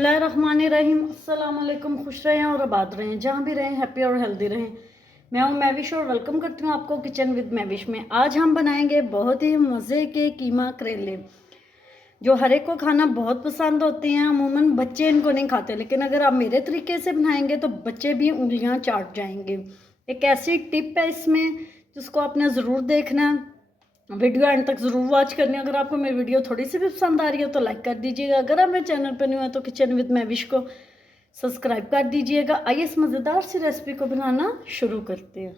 बिस्मिल्लाहिर्रहमानिर्रहीम। अस्सलाम वालेकुम। खुश रहें और आबाद रहें, जहाँ भी रहें हैप्पी और हेल्दी रहें। मैं हूँ मैविश और वेलकम करती हूँ आपको किचन विद मैविश में। आज हम बनाएंगे बहुत ही मज़े के कीमा करेले, जो हर एक को खाना बहुत पसंद होते हैं। अमूमन बच्चे इनको नहीं खाते, लेकिन अगर आप मेरे तरीके से बनाएंगे तो बच्चे भी उंगलियाँ चाट जाएंगे। एक ऐसी टिप है इसमें जिसको आपने ज़रूर देखना है, वीडियो एंड तक ज़रूर वॉच करनी है। अगर आपको मेरी वीडियो थोड़ी सी भी पसंद आ रही है तो लाइक कर दीजिएगा। अगर आप मेरे चैनल पर न्यू है तो किचन विद मैविश को सब्सक्राइब कर दीजिएगा। आइए इस मज़ेदार सी रेसिपी को बनाना शुरू करते हैं।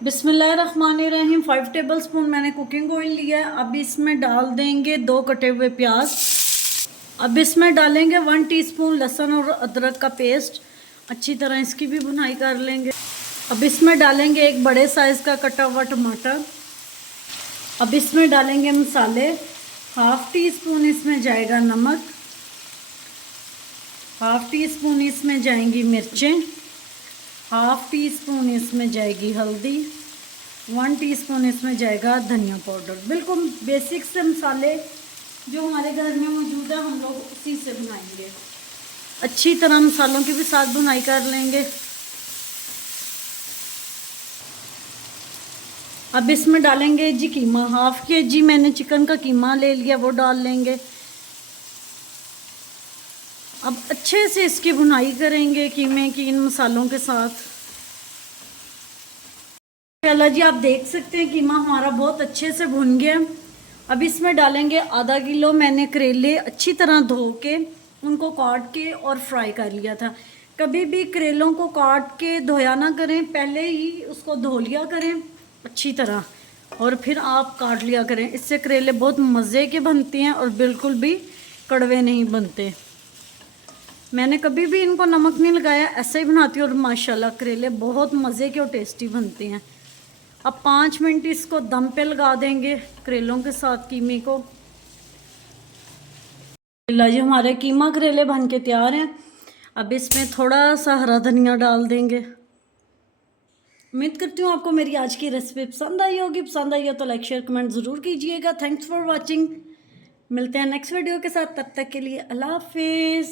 बिस्मिल्लाहिर्रहमानिर्रहीम। 5 टेबल स्पून मैंने कुकिंग ऑयल लिया है। अब इसमें डाल देंगे 2 कटे हुए प्याज। अब इसमें डालेंगे 1 टीस्पून लहसुन और अदरक का पेस्ट। अच्छी तरह इसकी भी भुनाई कर लेंगे। अब इसमें डालेंगे 1 बड़े साइज़ का कटा हुआ टमाटर। अब इसमें डालेंगे मसाले। 1/2 टीस्पून इसमें जाएगा नमक, 1/2 टीस्पून इसमें जाएंगी मिर्चें, 1/2 टीस्पून इसमें जाएगी हल्दी, 1 टीस्पून इसमें जाएगा धनिया पाउडर। बिल्कुल बेसिक से मसाले जो हमारे घर में मौजूद है हम लोग उसी से बनाएंगे। अच्छी तरह मसालों की भी साथ भुनाई कर लेंगे। अब इसमें डालेंगे जी कीमा। 1/2 kg मैंने चिकन का कीमा ले लिया, वो डाल लेंगे। अब अच्छे से इसकी भुनाई करेंगे कीमे की इन मसालों के साथ। चला जी, आप देख सकते हैं कीमा हमारा बहुत अच्छे से भुन गया। अब इसमें डालेंगे आधा किलो मैंने करेले अच्छी तरह धो के उनको काट के और फ्राई कर लिया था। कभी भी करेलों को काट के धोया ना करें, पहले ही उसको धो लिया करें अच्छी तरह और फिर आप काट लिया करें। इससे करेले बहुत मज़े के बनते हैं और बिल्कुल भी कड़वे नहीं बनते। मैंने कभी भी इनको नमक नहीं लगाया, ऐसे ही बनाती हूँ और माशाल्लाह करेले बहुत मज़े के और टेस्टी बनते हैं। अब 5 मिनट इसको दम पे लगा देंगे करेलों के साथ कीमे को। जी हमारे कीमा करेले बन के तैयार हैं। अब इसमें थोड़ा सा हरा धनिया डाल देंगे। उम्मीद करती हूँ आपको मेरी आज की रेसिपी पसंद आई होगी। पसंद आई हो तो लाइक शेयर कमेंट ज़रूर कीजिएगा। Thanks for watching. मिलते हैं नेक्स्ट वीडियो के साथ, तब तक के लिए अल्लाह हाफिज़।